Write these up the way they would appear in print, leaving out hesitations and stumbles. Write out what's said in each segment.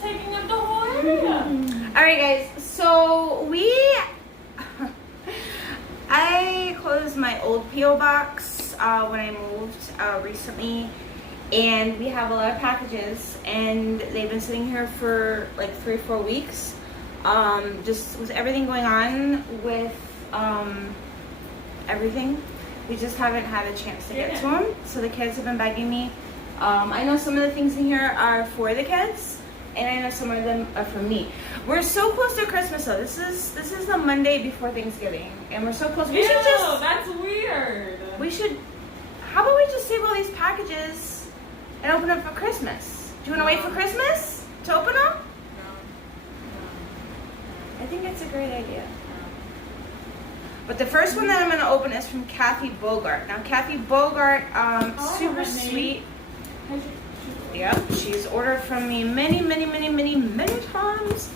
just taking up the whole area. All right, guys. So I closed my old PO box when I moved recently, and we have a lot of packages, and they've been sitting here for like 3 or 4 weeks. Just with everything going on with everything, we just haven't had a chance to get to them. So the kids have been begging me. I know some of the things in here are for the kids, and I know some of them are for me. We're so close to Christmas though. This is the Monday before Thanksgiving, and we're so close. We should just. That's weird. We should. How about we just save all these packages and open them for Christmas? Do you want to wait for Christmas to open them? I think it's a great idea. But the first one that I'm going to open is from Kathy Bogart. Now, Kathy Bogart, super sweet. Yep, she's ordered from me many times.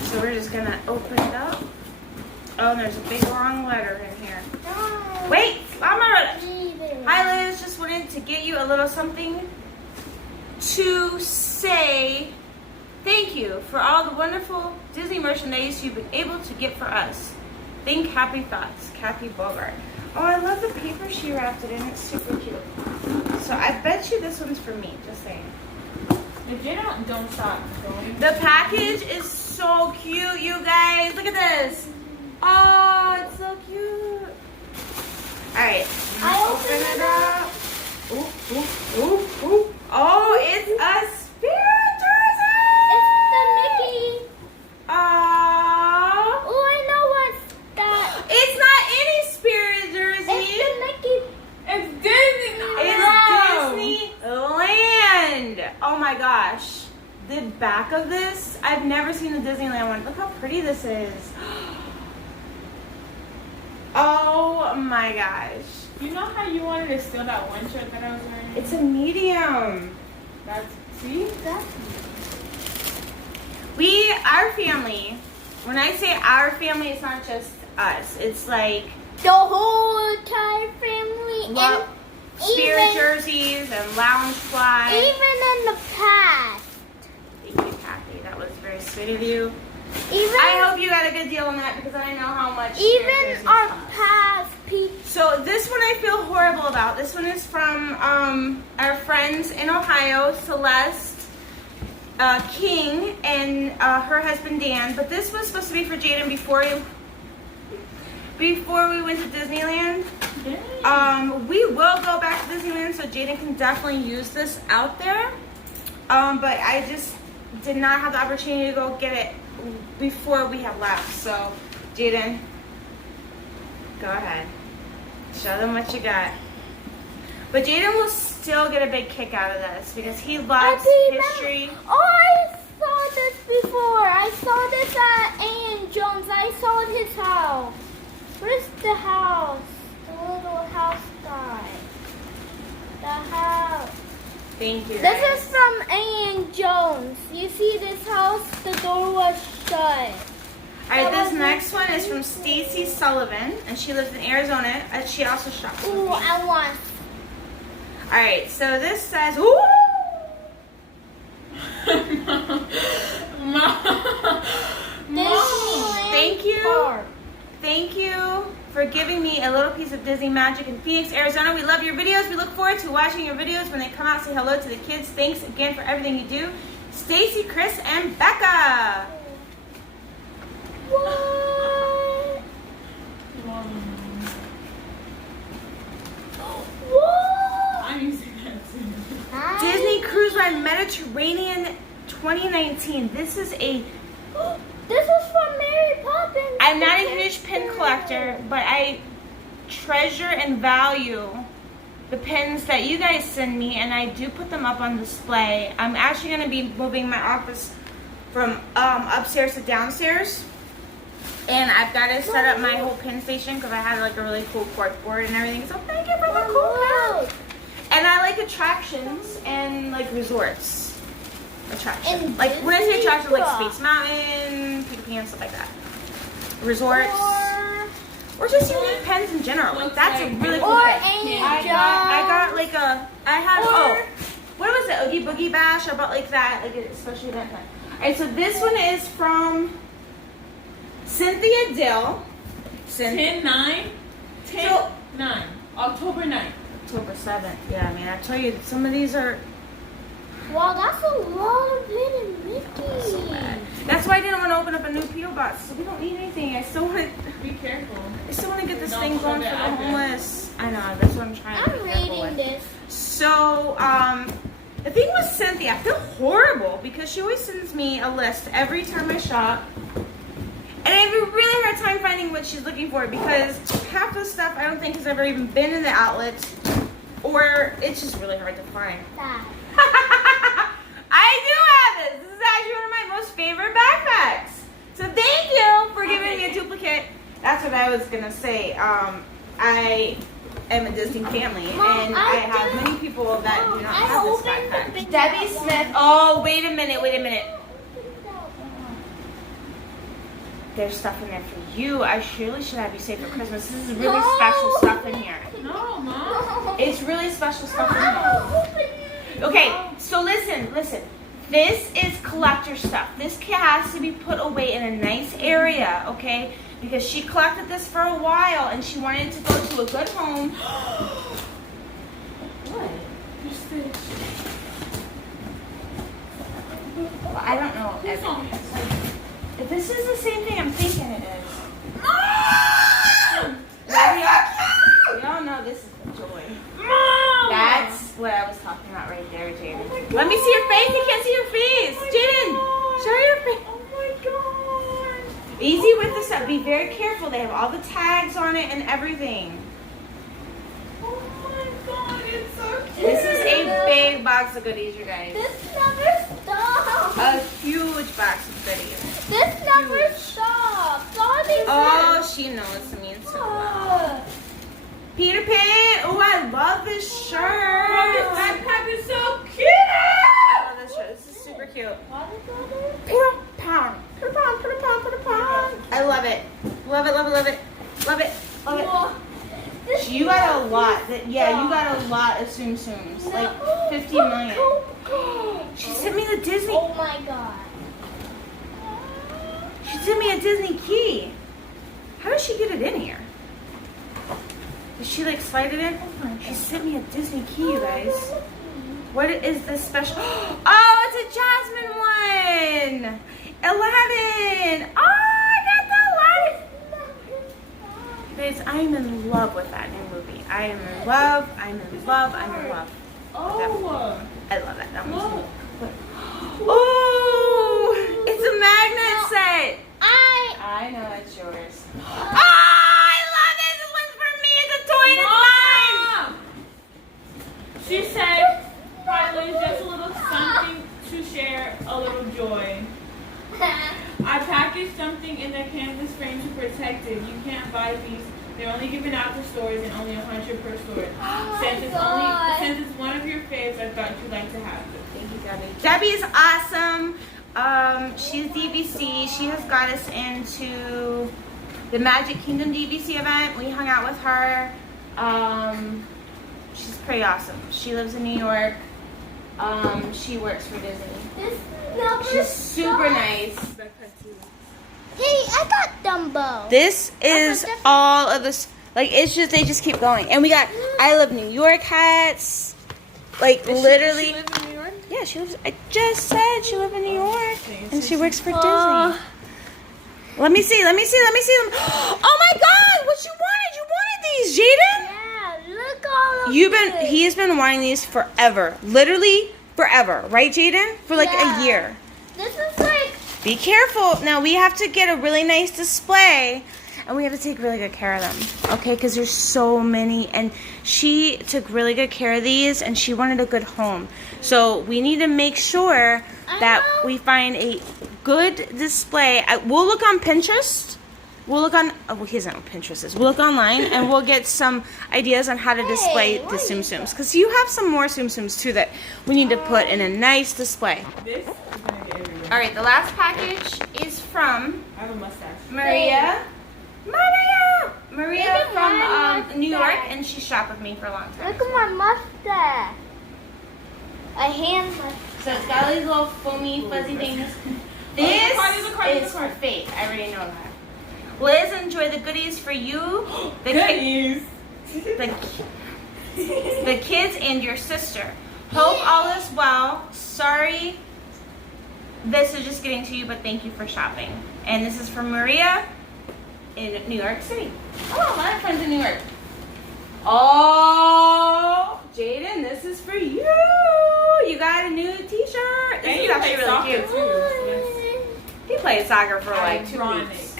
So we're just going to open it up. Oh, there's a big long letter in here. Wait, Mama. Hi, Liz. Just wanted to get you a little something to say thank you for all the wonderful Disney merchandise you've been able to get for us. Think happy thoughts, Kathy Bogart. Oh, I love the paper she wrapped it in. It's super cute. So I bet you this one's for me. Just saying. If you don't stop. The package is so cute, you guys. Look at this. Oh, it's so cute. All right. I open it up. Ooh. Oh, it's a Spirit jersey. It's the Mickey. Oh. Oh, I know what's that. It's not any Spirit jersey. It's the Mickey. It's Disney. It's Disneyland. Oh my gosh. The back of this, I've never seen the Disneyland one. Look how pretty this is. Oh my gosh. You know how you wanted to steal that one shirt that I was wearing? It's a medium. That's Our family, when I say our family, it's not just us. It's like The whole entire family. love, and Spirit even, jerseys and lounge fly. even in the past. Thank you, Kathy. That was very sweet of you. Even I hope you got a good deal on that because I know how much Spirit even jerseys our cost. past people. So this one I feel horrible about. This one is from our friends in Ohio, Celeste King and her husband Dan. But this was supposed to be for Jaden before we went to Disneyland. We will go back to Disneyland, so Jaden can definitely use this out there. But I just did not have the opportunity to go get it before we had left. So Jaden, go ahead. Show them what you got. But Jaden will still get a big kick out of this because he loves history. Oh, I saw this before. I saw this at Ian Jones. I saw his house. Where's the house? The little house guy. The house. Thank you. This guys. is from Ian Jones. You see this house? The door was shut. Alright, this next one is from Stacy Sullivan, and she lives in Arizona, and she also shops with Ooh, me. I want. Alright, so this says, ooh! Disneyland Thank you. Park. Thank you for giving me a little piece of Disney magic in Phoenix, Arizona. We love your videos. We look forward to watching your videos when they come out. Say hello to the kids. Thanks again for everything you do. Stacy, Chris, and Becca. What? What? I'm using that too. Disney Cruise Line Mediterranean 2019. This is a... This was from Mary Poppins. I'm not a huge pin collector, but I treasure and value the pins that you guys send me, and I do put them up on display. I'm actually going to be moving my office from upstairs to downstairs, and I've got to set up my whole pin station because I had like a really cool cork board and everything. So thank you for the cool pins. And I like attractions and like resorts. Attraction. And Like when I say Disney attraction, like Plus. Space Mountain, Peter Pan, stuff like that. Resorts. Or just unique pens in general. Like that's a really cool Or pin. Angel. I got like a, I had, what was it? Oogie Boogie Bash, or about like that, like a special event. All right, so this one is from Cynthia Dill. 10-9? 10-9. October 9th. October 7th. Yeah, I mean, I tell you, some of these are Wow, that's a lot of little Mickey. so bad. That's why I didn't want to open up a new P.O. box. So we don't need anything. I still want Be careful. to get this Don't thing going for forget the address. homeless. I know, that's what I'm trying to I'm be careful reading with. this. So, the thing with Cynthia, I feel horrible because she always sends me a list every time I shop. And I have a really hard time finding what she's looking for because half the stuff I don't think has ever even been in the outlets, or it's just really hard to find. Dad. I do have this. This is actually one of my most favorite backpacks. So thank you for giving me a duplicate. That's what I was gonna say. I am a Disney family, Mom, and I I have did- many people that do not I have this opened the backpack. big Debbie one. Smith. Oh, wait a minute. There's stuff in there for you. I surely should have you saved for Christmas. This is really No. special stuff in here. No, Mom. It's really special stuff in here. Okay, so listen. This is collector stuff. This has to be put away in a nice area, okay? Because she collected this for a while and she wanted to go to a good home. What? Your stitch. Well, I don't know. Who's on it? If this is the same thing I'm thinking it is. Mom! We all know this is the joy. Mom! That's what I was talking about right there, Jaden. Oh my Let me see your God. face. I can't see your face. Oh my Jaden, God. show your face. Oh my God. Easy with this stuff. Be very careful. They have all the tags on it and everything. Oh my God, it's so cute. This is a big box of goodies, you guys. This never stops. A huge box of goodies. This never Huge. stops. All these Oh, she knows me so well. Peter Pan. Oh, I love this shirt. Mom, this backpack is so cute. I love this shirt. This is super cute. What is that? Peter Pan. Peter Pan. Peter Pan. Peter Pan. I love it. Love it. Love it. Love it. Love it. Love it. Whoa. This You got a is lot. Yeah, you got a lot of Tsum Tsums. Like 50 million. She sent me the Disney. Oh my God. She sent me a Disney key. How did she get it in here? Did she like slide it in? She sent me a Disney key, you guys. What is this special? Oh, it's a Jasmine one. Aladdin. Oh, I got the Aladdin. Guys, I am in love with that new movie. I am in love. I'm in love. I'm in love. Oh, I love that. That one's look. Oh, it's a magnet set. I know it's yours. Oh, I love this. This one's for me. It's a toy and it's mine. Mom! She said, Kylie, just a little something to share, a little joy. I packaged something in the canvas frame to protect it. You can't buy these. They're only given out to stores and only 100 per store. Since it's one of your faves, I thought you'd like to have it. Thank you, Debbie. Debbie's awesome. She's DVC. She has got us into the Magic Kingdom DVC event. We hung out with her. She's pretty awesome. She lives in New York. She works for Disney. This never She's super stops. nice. Hey, I got Dumbo. This is all of this. Like, it's just, they just keep going. And we got I Love New York hats. Like, literally. She live in New York? Yeah, she lives. I just said she lives in New York. And she works for Oh. Disney. Let me see them. Oh my God! What you wanted? You wanted these, Jaden? Yeah, look all of this. He's been wanting these forever. Literally forever. Right, Jaden? For like Yeah. a year. This is like, Be careful. Now we have to get a really nice display and we have to take really good care of them. Okay, because there's so many and she took really good care of these and she wanted a good home. So we need to make sure that we find a good display. We'll look on Pinterest. We'll look on, oh, well, he doesn't know what Pinterest is. We'll look online and we'll get some ideas on how to display the what are Tsum you Tsums. Because you have some more Tsum Tsums too that we need to put in a nice display. This is going to get everywhere. All right, the last package is from I have a mustache. Maria. Maria Look at from my New mustache. York, and she shopped with me for a long time. look at my mustache. A hand. So it's got all these little foamy, fuzzy things. This is for Faith. I already know that. Liz, enjoy the goodies for you. The Goodies. the kids and your sister. Hope all is well. Sorry this is just getting to you, but thank you for shopping. And this is from Maria in New York City. Oh, a lot of friends in New York. Oh, Jaden, this is for you. You got a new t-shirt. This is actually really cute. Too. He played soccer for like 2 Ironic. weeks.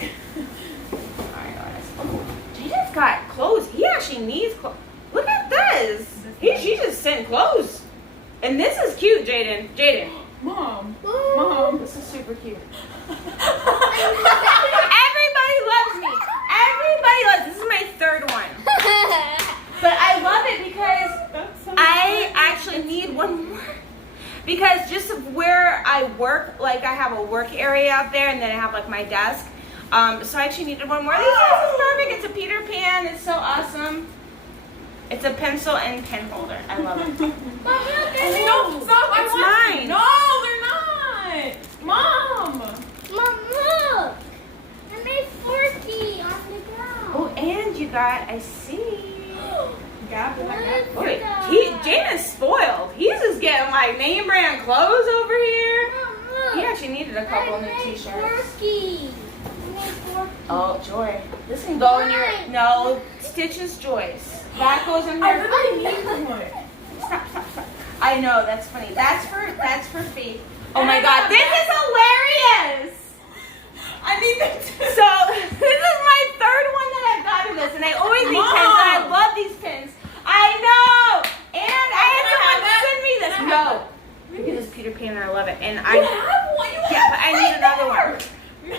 Alright, guys. Oh, Jaden's got clothes. He actually needs clothes. Look at this. She just sent clothes. And this is cute, Jaden. Jaden. Mom. Mom. This is super cute. Everybody loves me. Everybody loves. This is my third one. But I love it because That's so I funny. actually need one more. Because just of where I work, like I have a work area out there and then I have like my desk. So I actually needed one more. This is perfect. It's a Peter Pan. It's so awesome. It's a pencil and pen holder. I love it. No, stop. It's I want mine. No, they're not. Mom. Mom, look. I made Forky on the ground. Oh, and you got, I see. Gab, What I is got. Wait, that? Jaden's spoiled. He's just getting like name brand clothes over here. Mom, look. He actually needed a couple I new made t-shirts. Forky. I made Forky. Oh, Joy. This can go in your, Mine. no, Stitches Joyce. That goes in I her. really need one. Stop. I know, that's funny. That's for Faith. Oh And my I God, got this that. is hilarious. I need them too. So this is my third one that I've gotten this, and I always need Mom. pins, and I love these pins. I know, and I had Can I have someone that? send me this. Can I No, have because it's Peter Pan, and I love it, and You I. have one. You Yeah, have but I right need another there. one. Yeah,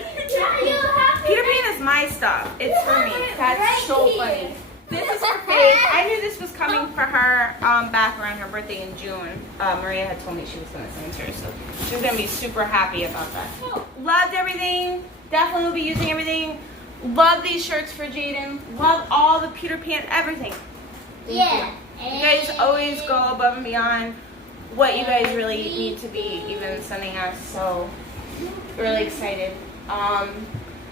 you have Peter it. Pan is my stuff. It's You for have me. it That's right so here. funny. This is for Faith. I knew this was coming for her back around her birthday in June. Maria had told me she was going to send her, so she was going to be super happy about that. Loved everything. Definitely will be using everything. Love these shirts for Jaden. Love all the Peter Pan, everything. Thank Yeah. you. You guys always go above and beyond what you guys really need to be even sending us, so really excited.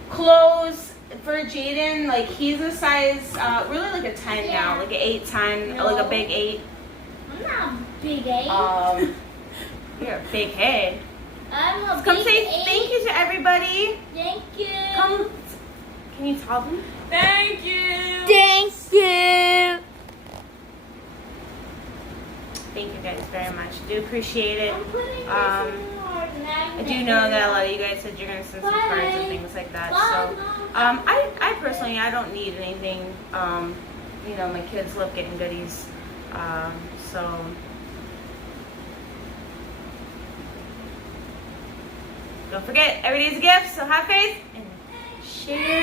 Clothes for Jaden, like he's a size, really like a 10 now, like an 8, 10, like a big 8. I'm not big 8. You're a big head. I'm a Come big say 8. thank you to everybody. Thank you. Come, can you tell them? Thank you. Thank you. Thank you guys very much. I do appreciate it. I'm putting this I do know that a lot of you guys said you're gonna send some cards and things like that. So, I personally, I don't need anything. You know, my kids love getting goodies. So, don't forget, every day's a gift. So have faith and share.